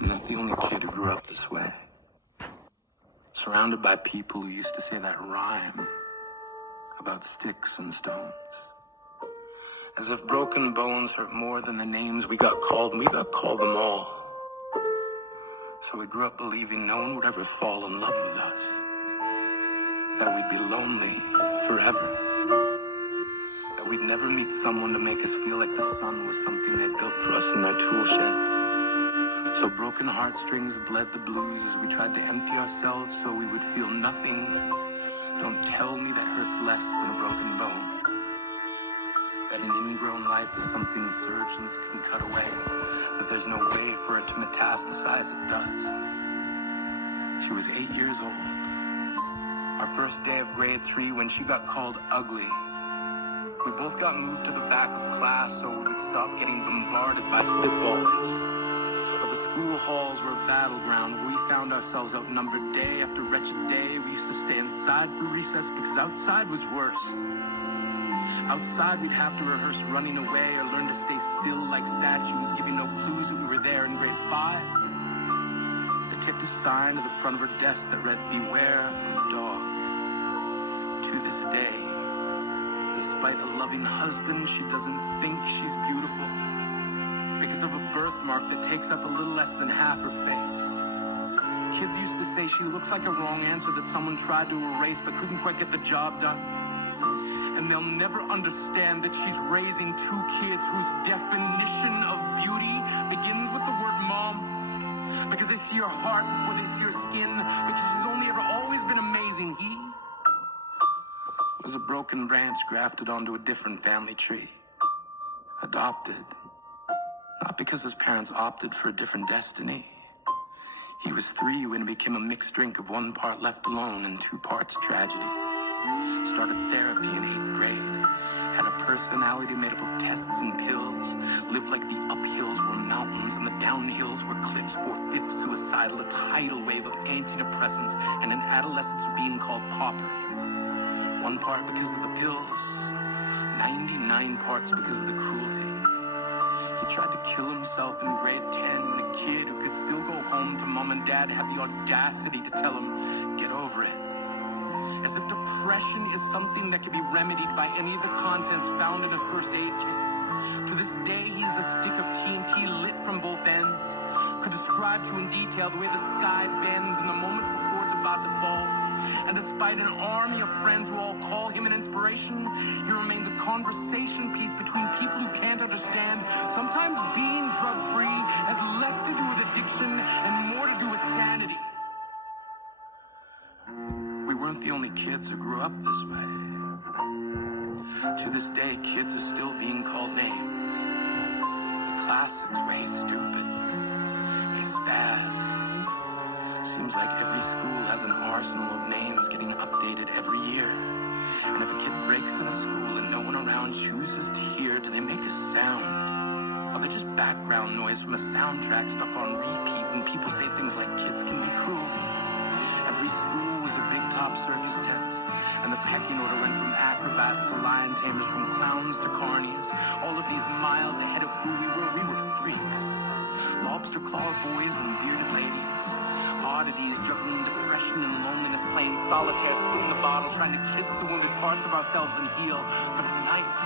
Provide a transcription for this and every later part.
I'm not the only kid who grew up this way. Surrounded by people who used to say that rhyme about sticks and stones. As if broken bones hurt more than the names we got called, and we got called them all. So we grew up believing no one would ever fall in love with us. That we'd be lonely forever. That we'd never meet someone to make us feel like the sun was something they'd built for us in their tool shed. So broken heartstrings bled the blues as we tried to empty ourselves so we would feel nothing. Don't tell me that hurts less than a broken bone. That an ingrown life is something surgeons can cut away. That there's no way for it to metastasize, it does. She was 8 years old. Our first day of grade 3 when she got called ugly. We both got moved to the back of class so we would stop getting bombarded by spitballers. But the school halls were a battleground where we found ourselves outnumbered day after wretched day. We used to stay inside for recess because outside was worse. Outside, we'd have to rehearse running away or learn to stay still like statues, giving no clues that we were there in grade 5. They tipped a sign to the front of her desk that read, "Beware of dog." To this day, despite a loving husband, she doesn't think she's beautiful because of a birthmark that takes up a little less than half her face. Kids used to say she looks like a wrong answer that someone tried to erase but couldn't quite get the job done. And they'll never understand that she's raising 2 kids whose definition of beauty begins with the word mom. Because they see her heart before they see her skin. Because she's only ever always been amazing. He was a broken branch grafted onto a different family tree. Adopted. Not because his parents opted for a different destiny. He was 3 when it became a mixed drink of 1 part left alone and 2 parts tragedy. Started therapy in 8th grade. Had a personality made up of tests and pills. Lived like the uphills were mountains and the downhills were cliffs. 4/5 suicidal, a tidal wave of antidepressants, and an adolescence being called pauper. 1 part because of the pills, 99 parts because of the cruelty. He tried to kill himself in grade 10 when a kid who could still go home to mom and dad had the audacity to tell him, "Get over it." As if depression is something that can be remedied by any of the contents found in a first aid kit. To this day, he is a stick of TNT lit from both ends. Could describe to you in detail the way the sky bends in the moments before it's about to fall. And despite an army of friends who all call him an inspiration, he remains a conversation piece between people who can't understand. Sometimes being drug-free has less to do with addiction and more to do with sanity. We weren't the only kids who grew up this way. To this day, kids are still being called names. The classics were, "Hey, stupid," "Hey, spaz." Seems like every school has an arsenal of names getting updated every year. And if a kid breaks in a school and no one around chooses to hear, do they make a sound? Or they just background noise from a soundtrack stuck on repeat when people say things like kids can be cruel? Every school was a big top circus tent, and the pecking order went from acrobats to lion tamers, from clowns to carnies. All of these miles ahead of who we were freaks. Lobster claw boys and bearded ladies. Oddities juggling depression and loneliness, playing solitaire, spinning the bottle, trying to kiss the wounded parts of ourselves and heal. But at night,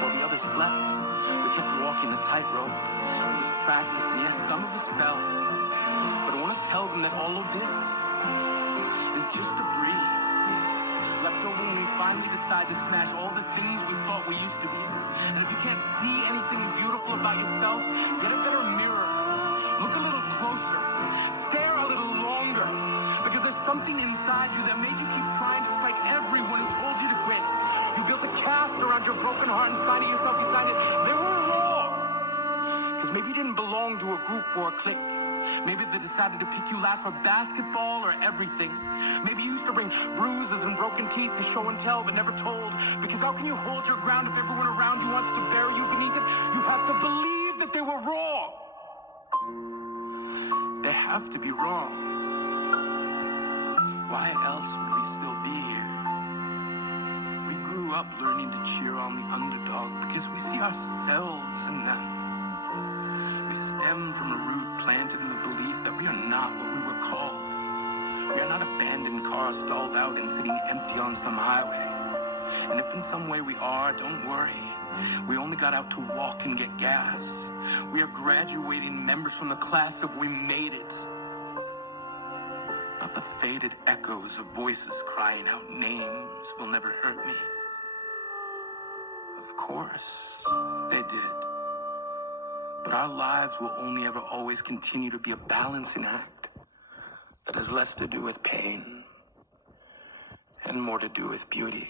while the others slept, we kept walking the tightrope. It was practice, and yes, some of us fell. But I want to tell them that all of this is just debris left over when we finally decide to smash all the things we thought we used to be. And if you can't see anything beautiful about yourself, get a better mirror. Look a little closer. Stare a little longer. Because there's something inside you that made you keep trying despite everyone who told you to quit. You built a cast around your broken heart and signed it yourself. You signed it. They were raw. Because maybe you didn't belong to a group or a clique. Maybe they decided to pick you last for basketball or everything. Maybe you used to bring bruises and broken teeth to show and tell but never told. Because how can you hold your ground if everyone around you wants to bury you beneath it? You have to believe that they were wrong. They have to be wrong. Why else would we still be here? We grew up learning to cheer on the underdog because we see ourselves in them. We stem from a root planted in the belief We are not abandoned cars stalled out and sitting empty on some highway. And if in some way we are, don't worry. We only got out to walk and get gas. We are graduating members from the class of We Made It. Not the faded echoes of voices crying out names will never hurt me. Of course, they did. But our lives will only ever always continue to be a balancing act that has less to do with pain and more to do with beauty.